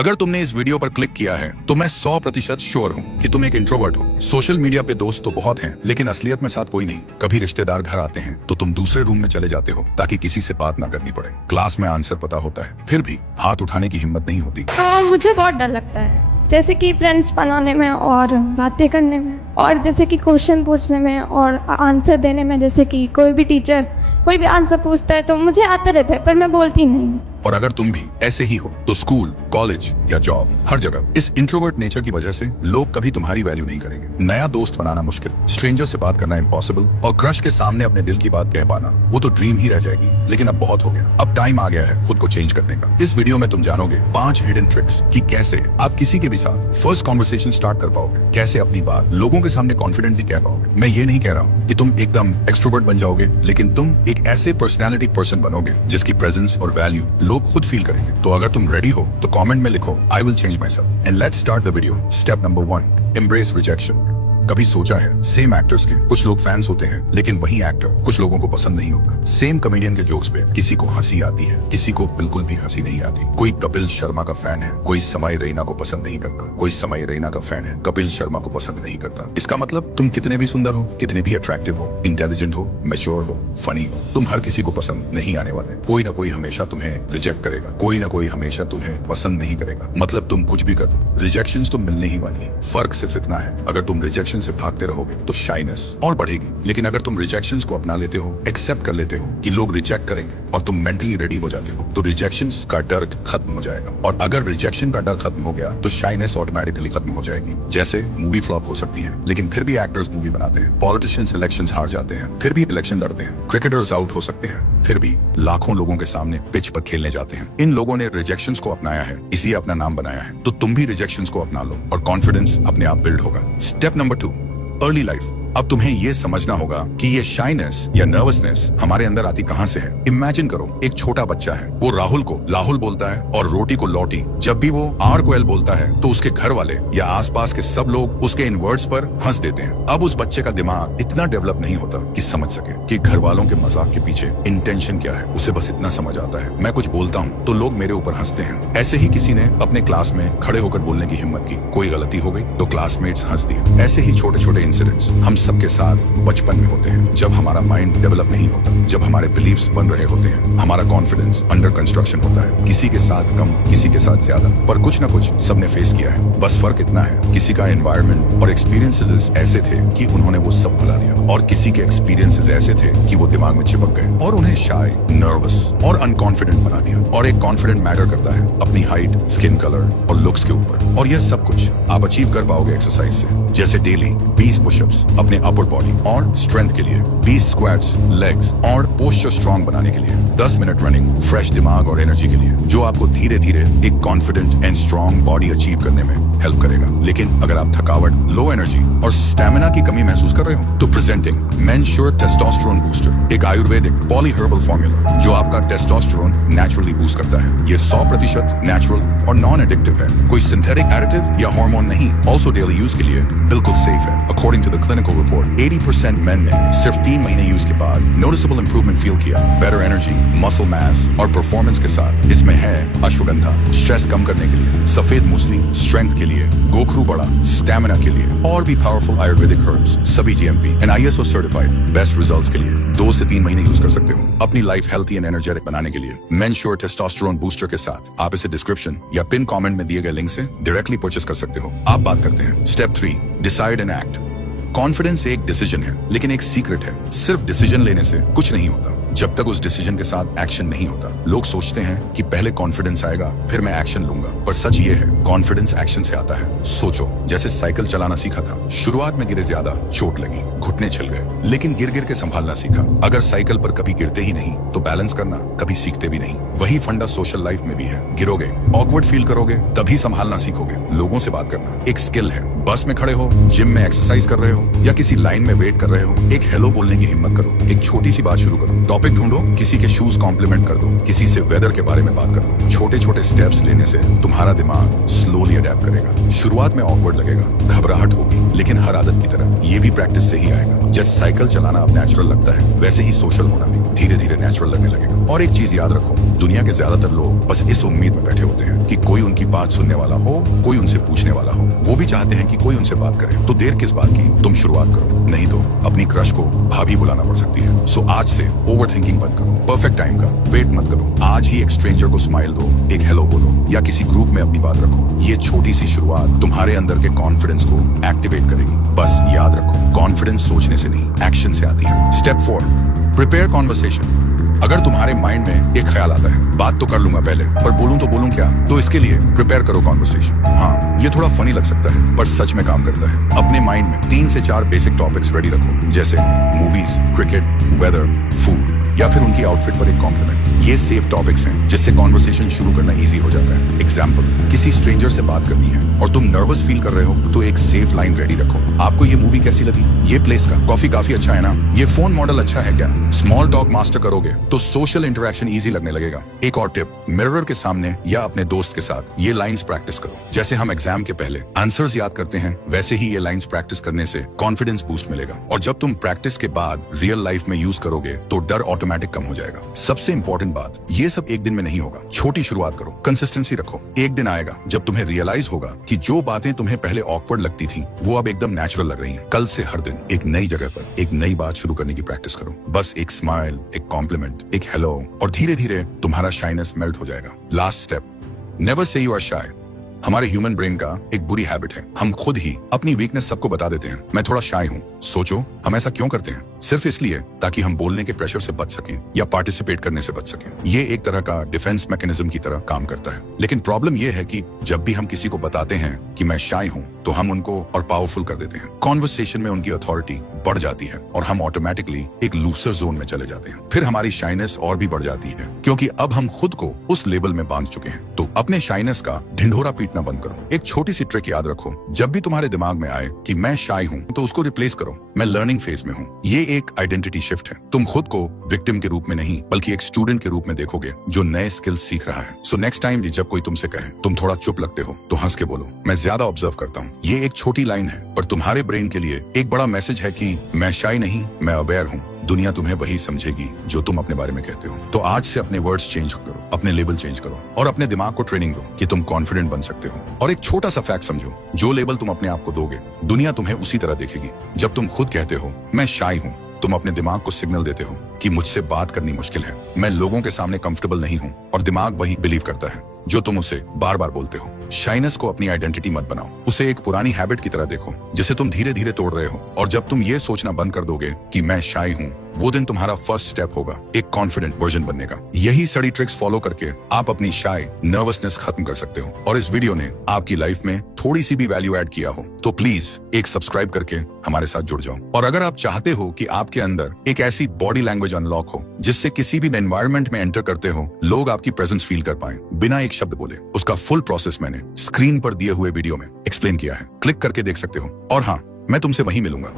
अगर तुमने इस वीडियो पर क्लिक किया है तो मैं 100% श्योर हूँ कि तुम एक इंट्रोवर्ट हो। सोशल मीडिया पे दोस्त तो बहुत हैं, लेकिन असलियत में साथ कोई नहीं। कभी रिश्तेदार घर आते हैं तो तुम दूसरे रूम में चले जाते हो ताकि किसी से बात ना करनी पड़े। क्लास में आंसर पता होता है, फिर भी हाथ उठाने की हिम्मत नहीं होती। मुझे बहुत डर लगता है, जैसे कि फ्रेंड्स बनाने में और बातें करने में, और जैसे कि क्वेश्चन पूछने में और आंसर देने में। जैसे कि कोई भी टीचर कोई भी आंसर पूछता है तो मुझे आता रहता है, पर मैं बोलती नहीं। और अगर तुम भी ऐसे ही हो तो स्कूल, कॉलेज या जॉब, हर जगह इस इंट्रोवर्ट नेचर की वजह से लोग कभी तुम्हारी वैल्यू नहीं करेंगे। नया दोस्त बनाना मुश्किल, स्ट्रेंजर से बात करना इम्पॉसिबल, और क्रश के सामने अपने दिल की बात कह पाना वो तो ड्रीम ही रह जाएगी। लेकिन अब बहुत हो गया, अब टाइम आ गया है खुद को चेंज करने का। इस वीडियो में तुम जानोगे 5 हिडन ट्रिक्स कि कैसे आप किसी के भी साथ फर्स्ट कॉन्वर्सेशन स्टार्ट कर पाओगे, कैसे अपनी बात लोगों के सामने कॉन्फिडेंटली कह पाओगे। मैं ये नहीं कह रहा हूँ कि तुम एकदम एक्सट्रोवर्ट बन जाओगे, लेकिन तुम एक ऐसे पर्सनैलिटी पर्सन बनोगे जिसकी प्रेजेंस और वैल्यू लोग खुद फील करेंगे। तो अगर तुम रेडी हो तो कमेंट में लिखो I will change my self. And let's start the video. Step number 1, embrace rejection. कभी सोचा है सेम एक्टर्स के कुछ लोग फैंस होते हैं, लेकिन वही एक्टर कुछ लोगों को पसंद नहीं होता। सेम कॉमेडियन के जोक्स पे किसी को हंसी आती है, किसी को बिल्कुल भी हंसी नहीं आती। कोई कपिल शर्मा का फैन है, कोई समय रैना को पसंद नहीं करता। कोई समय रैना का फैन है, कपिल शर्मा को पसंद नहीं करता। इसका मतलब तुम कितने भी सुंदर हो, कितने भी अट्रैक्टिव हो, इंटेलिजेंट हो, मैच्योर हो, फनी हो, तुम हर किसी को पसंद नहीं आने वाले। कोई ना कोई हमेशा तुम्हें रिजेक्ट करेगा, कोई ना कोई हमेशा तुम्हें पसंद नहीं करेगा। मतलब तुम कुछ भी कर दो, रिजेक्शंस तो मिलने ही वाली है। फर्क सिर्फ इतना है, अगर तुम रिजेक्शन से भागते रहोगे तो शाइनेस और बढ़ेगी। लेकिन अगर तुम रिजेक्शंस को अपना लेते हो, एक्सेप्ट कर लेते हो कि लोग रिजेक्ट करेंगे, और तुम मेंटली रेडी हो जाते हो, तो रिजेक्शंस का डर खत्म हो जाएगा। और अगर रिजेक्शन का डर खत्म हो गया तो शाइनेस ऑटोमेटिकली खत्म हो जाएगी। जैसे मूवी फ्लॉप हो सकती है, लेकिन फिर भी एक्टर्स मूवी बनाते हैं। पॉलिटिशियंस इलेक्शंस हार जाते हैं, फिर भी इलेक्शन लड़ते हैं। क्रिकेटर्स आउट हो सकते हैं, फिर भी लाखों लोगों के सामने पिच पर खेलने जाते हैं। इन लोगों ने रिजेक्शंस को अपनाया है, इसी अपना नाम बनाया है। तो तुम भी रिजेक्शंस को अपना लो और कॉन्फिडेंस अपने आप बिल्ड होगा। Step number 2, early life. अब तुम्हें ये समझना होगा कि ये शाइनेस या नर्वसनेस हमारे अंदर आती कहां से है। इमेजिन करो एक छोटा बच्चा है, वो राहुल को लाहुल बोलता है और रोटी को लौटी। जब भी वो आर को एल बोलता है तो उसके घर वाले या आसपास के सब लोग उसके इन वर्ड्स पर हंस देते हैं। अब उस बच्चे का दिमाग इतना डेवलप नहीं होता कि समझ सके कि घर वालों के मजाक के पीछे इंटेंशन क्या है। उसे बस इतना समझ आता है, मैं कुछ बोलता हूँ तो लोग मेरे ऊपर हंसते हैं। ऐसे ही किसी ने अपने क्लास में खड़े होकर बोलने की हिम्मत की, कोई गलती हो गई तो क्लासमेट्स हंस दिए। ऐसे ही छोटे छोटे इंसिडेंट्स हम सबके साथ बचपन में होते हैं, जब हमारा माइंड डेवलप नहीं होता, जब हमारे बिलीफ्स बन रहे होते हैं, हमारा कॉन्फिडेंस अंडर कंस्ट्रक्शन होता है। किसी के साथ कम, किसी के साथ ज्यादा, पर कुछ ना कुछ सबने फेस किया है। बस फर्क इतना है, किसी का एनवायरनमेंट और एक्सपीरियंसेस ऐसे थे कि उन्होंने वो सब भुला दिया, और किसी के एक्सपीरियंसेस ऐसे थे कि वो दिमाग में चिपक गए और उन्हें शाय, नर्वस और अनकॉन्फिडेंट बना दिया। और एक कॉन्फिडेंट मैटर करता है अपनी हाइट, स्किन कलर और लुक्स के ऊपर। और यह सब कुछ आप अचीव कर पाओगे एक्सरसाइज से, जैसे डेली 20 पुशअप्स अपने अपर बॉडी और स्ट्रेंथ के लिए, 20 स्क्वाट्स लेग्स और पोस्चर स्ट्रांग बनाने के लिए, 10 मिनट रनिंग फ्रेश दिमाग और एनर्जी के लिए, जो आपको धीरे धीरे एक confident and strong body achieve करने में हेल्प करेगा। लेकिन अगर आप थकावट, लो एनर्जी और स्टैमिना की कमी महसूस कर रहे हो तो प्रेजेंटिंग मेनश्योर टेस्टोस्टेरोन बूस्टर, एक आयुर्वेदिक पॉली हर्बल फॉर्मूला जो आपका टेस्टोस्टेरोन नेचुरली बूस्ट करता है। ये 100% नेचुरल और नॉन एडिक्टिव है, कोई सिंथेटिक एडिटिव या हार्मोन नहीं। ऑल्सो डेली यूज के लिए बिल्कुल सेफ है। According to the clinical report 80% men ने सिर्फ 3 महीने यूज के बाद नोटिसेबल इंप्रूवमेंट फील किया। बेटर एनर्जी, मसल मास और परफॉर्मेंस के साथ इसमें है अश्वगंधा, स्ट्रेस कम करने के लिए, सफेद मूसली स्ट्रेंथ के लिए, गोखरू बड़ा स्टैमिना के लिए, और भी पावरफुल आयुर्वेदिक हर्ब्स, सभी GMP and ISO certified. Best results के लिए 2 से 3 महीने यूज कर सकते हो। अपनी लाइफ हेल्थी एंड एनर्जेटिक बनाने के लिए मेनश्योर टेस्टोस्टेरोन बूस्टर के साथ आप इसे डिस्क्रिप्शन या पिन कमेंट में दिए गए लिंक से डायरेक्टली परचेस कर सकते हो। आप बात करते हैं step 3, decide and act. Confidence एक डिसीजन है, लेकिन एक सीक्रेट है, सिर्फ डिसीजन लेने से कुछ नहीं होता जब तक उस डिसीजन के साथ एक्शन नहीं होता। लोग सोचते हैं कि पहले कॉन्फिडेंस आएगा फिर मैं एक्शन लूंगा, पर सच ये है कॉन्फिडेंस एक्शन से आता है। सोचो, जैसे साइकिल चलाना सीखा था, शुरुआत में गिरे ज्यादा, चोट लगी, घुटने छिल गए, लेकिन गिर गिर के संभालना सीखा। अगर साइकिल पर कभी गिरते ही नहीं तो बैलेंस करना कभी सीखते भी नहीं। वही फंडा सोशल लाइफ में भी है। गिरोगे, ऑकवर्ड फील करोगे, तभी संभालना सीखोगे। लोगों से बात करना एक स्किल है। बस में खड़े हो, जिम में एक्सरसाइज कर रहे हो या किसी लाइन में वेट कर रहे हो, एक हेलो बोलने की हिम्मत करो। एक छोटी सी बात शुरू करो, टॉपिक ढूंढो, किसी के शूज कॉम्प्लीमेंट कर दो, किसी से वेदर के बारे में बात कर दो। छोटे छोटे स्टेप्स लेने से तुम्हारा दिमाग स्लोली अडेप्ट करेगा। शुरुआत में ऑकवर्ड लगेगा, घबराहट होगी, लेकिन हर आदत की तरह ये भी प्रैक्टिस से ही आएगा। जैसे साइकिल चलाना अब नेचुरल लगता है, वैसे ही सोशल होना भी। धीरे धीरे नेचुरल लगने लगेगा। और एक चीज याद रखो, दुनिया के ज्यादातर लोग बस इस उम्मीद में बैठे होते हैं कि कोई उनकी बात सुनने वाला हो, कोई उनसे पूछने वाला हो। वो भी चाहते हैं कि कोई उनसे बात करे। तो देर किस बात की, तुम शुरुआत करो, नहीं तो अपनी क्रश को भाभी बुलाना पड़ सकती है। सो आज से ओवर थिंकिंग बंद करो, परफेक्ट टाइम का वेट मत करो। आज ही एक स्ट्रेंजर को स्माइल दो, एक हेलो बोलो, या किसी ग्रुप में अपनी बात रखो। ये छोटी सी शुरुआत तुम्हारे अंदर के कॉन्फिडेंस को एक्टिवेट करेगी। बस याद रखो, कॉन्फिडेंस सोचने से नहीं, एक्शन से आती है। Step 4, prepare conversation. अगर तुम्हारे माइंड में एक ख्याल आता है, बात तो कर लूंगा पहले, पर बोलूं तो बोलूं क्या, तो इसके लिए प्रिपेयर करो कॉन्वर्सेशन। हाँ, ये थोड़ा फनी लग सकता है, पर सच में काम करता है। अपने माइंड में 3 से 4 बेसिक टॉपिक्स रेडी रखो, जैसे मूवीज, क्रिकेट, वेदर, फूड, या फिर उनकी आउटफिट पर एक कॉम्प्लीमेंट। ये सेफ टॉपिक्स हैं जिससे कॉन्वर्सेशन शुरू करना इजी हो जाता है। एग्जाम्पल, किसी स्ट्रेंजर से बात करनी है और तुम नर्वस फील कर रहे हो, तो एक सेफ लाइन रेडी रखो। आपको ये मूवी कैसी लगी? ये प्लेस का कॉफी काफी अच्छा है ना? ये फोन मॉडल अच्छा है क्या? स्मॉल टॉक मास्टर करोगे तो सोशल इंटरेक्शन इजी लगने लगेगा। एक और टिप, मिरर के सामने या अपने दोस्त के साथ ये लाइंस प्रैक्टिस करो। जैसे हम एग्जाम के पहले आंसर्स याद करते हैं, वैसे ही ये लाइंस प्रैक्टिस करने से कॉन्फिडेंस बूस्ट मिलेगा। और जब तुम प्रैक्टिस के बाद रियल लाइफ में यूज करोगे तो डर ऑटोमेटिक कम हो जाएगा। सबसे इंपॉर्टेंट बात, ये सब एक दिन में नहीं होगा। छोटी शुरुआत करो, कंसिस्टेंसी रखो। एक दिन आएगा जब तुम्हें रियलाइज होगा कि जो बातें तुम्हें पहले ऑकवर्ड लगती थी, वो अब एकदम नेचुरल लग रही हैं। कल से हर दिन एक नई जगह पर एक नई बात शुरू करने की प्रैक्टिस करो। बस एक स्माइल, एक कॉम्प्लीमेंट, एक हेलो, और धीरे धीरे तुम्हारा शाइनेस मेल्ट हो जाएगा। Last step, never say you are shy. हमारे ह्यूमन ब्रेन का एक बुरी हैबिट है, हम खुद ही अपनी वीकनेस सबको बता देते हैं। मैं थोड़ा शाय हूँ। सोचो, हम ऐसा क्यों करते हैं? सिर्फ इसलिए ताकि हम बोलने के प्रेशर से बच सकें या पार्टिसिपेट करने से बच सकें। ये एक तरह का डिफेंस मैकेनिज्म की तरह काम करता है। लेकिन प्रॉब्लम ये है कि जब भी हम किसी को बताते हैं कि मैं शाय हूँ, तो हम उनको और पावरफुल कर देते हैं। कॉन्वर्सेशन में उनकी अथॉरिटी बढ़ जाती है और हम ऑटोमेटिकली एक लूसर जोन में चले जाते हैं। फिर हमारी शाइनेस और भी बढ़ जाती है, क्योंकि अब हम खुद को उस लेबल में बांध चुके हैं। तो अपने शाइनेस का ढिंढोरा पीटना बंद करो। एक छोटी सी ट्रिक याद रखो, जब भी तुम्हारे दिमाग में आए कि मैं शाय हूँ, तो उसको रिप्लेस करो, मैं लर्निंग फेज में हूँ। ये एक आइडेंटिटी शिफ्ट है। तुम खुद को विक्टिम के रूप में नहीं, बल्कि एक स्टूडेंट के रूप में देखोगे जो नए स्किल्स सीख रहा है। सो नेक्स्ट टाइम जब कोई तुमसे कहे तुम थोड़ा चुप लगते हो, तो हंस के बोलो, मैं ज्यादा ऑब्जर्व करता हूँ। ये एक छोटी लाइन है, पर तुम्हारे ब्रेन के लिए एक बड़ा मैसेज है कि मैं शाय नहीं, मैं अवेयर हूँ। दुनिया तुम्हें वही समझेगी जो तुम अपने बारे में कहते हो। तो आज से अपने वर्ड्स चेंज करो, अपने लेबल चेंज करो, और अपने दिमाग को ट्रेनिंग दो कि तुम कॉन्फिडेंट बन सकते हो। और एक छोटा सा फैक्ट समझो, जो लेबल तुम अपने आप को दोगे, दुनिया तुम्हें उसी तरह देखेगी। जब तुम खुद कहते हो मैं शाय हूँ, तुम अपने दिमाग को सिग्नल देते हो कि मुझसे बात करनी मुश्किल है, मैं लोगों के सामने कंफर्टेबल नहीं हूँ, और दिमाग वही बिलीव करता है जो तुम उसे बार बार बोलते हो। शाइनेस को अपनी आइडेंटिटी मत बनाओ, उसे एक पुरानी हैबिट की तरह देखो जिसे तुम धीरे धीरे तोड़ रहे हो। और जब तुम ये सोचना बंद कर दोगे कि मैं शाय हूँ, वो दिन तुम्हारा फर्स्ट स्टेप होगा एक कॉन्फिडेंट वर्जन बनने का। यही सड़ी ट्रिक्स फॉलो करके आप अपनी शाय नर्वसनेस खत्म कर सकते हो। और इस वीडियो ने आपकी लाइफ में थोड़ी सी भी वैल्यू ऐड किया हो, तो प्लीज एक सब्सक्राइब करके हमारे साथ जुड़ जाओ। और अगर आप चाहते हो कि आपके अंदर एक ऐसी बॉडी लैंग्वेज अनलॉक हो जिससे किसी भी एनवायरनमेंट में एंटर करते हो लोग आपकी प्रेजेंस फील कर पाए बिना एक शब्द बोले, उसका फुल प्रोसेस मैंने स्क्रीन पर दिए हुए वीडियो में एक्सप्लेन किया है। क्लिक करके देख सकते हो। और हाँ, मैं तुमसे वहीं मिलूंगा।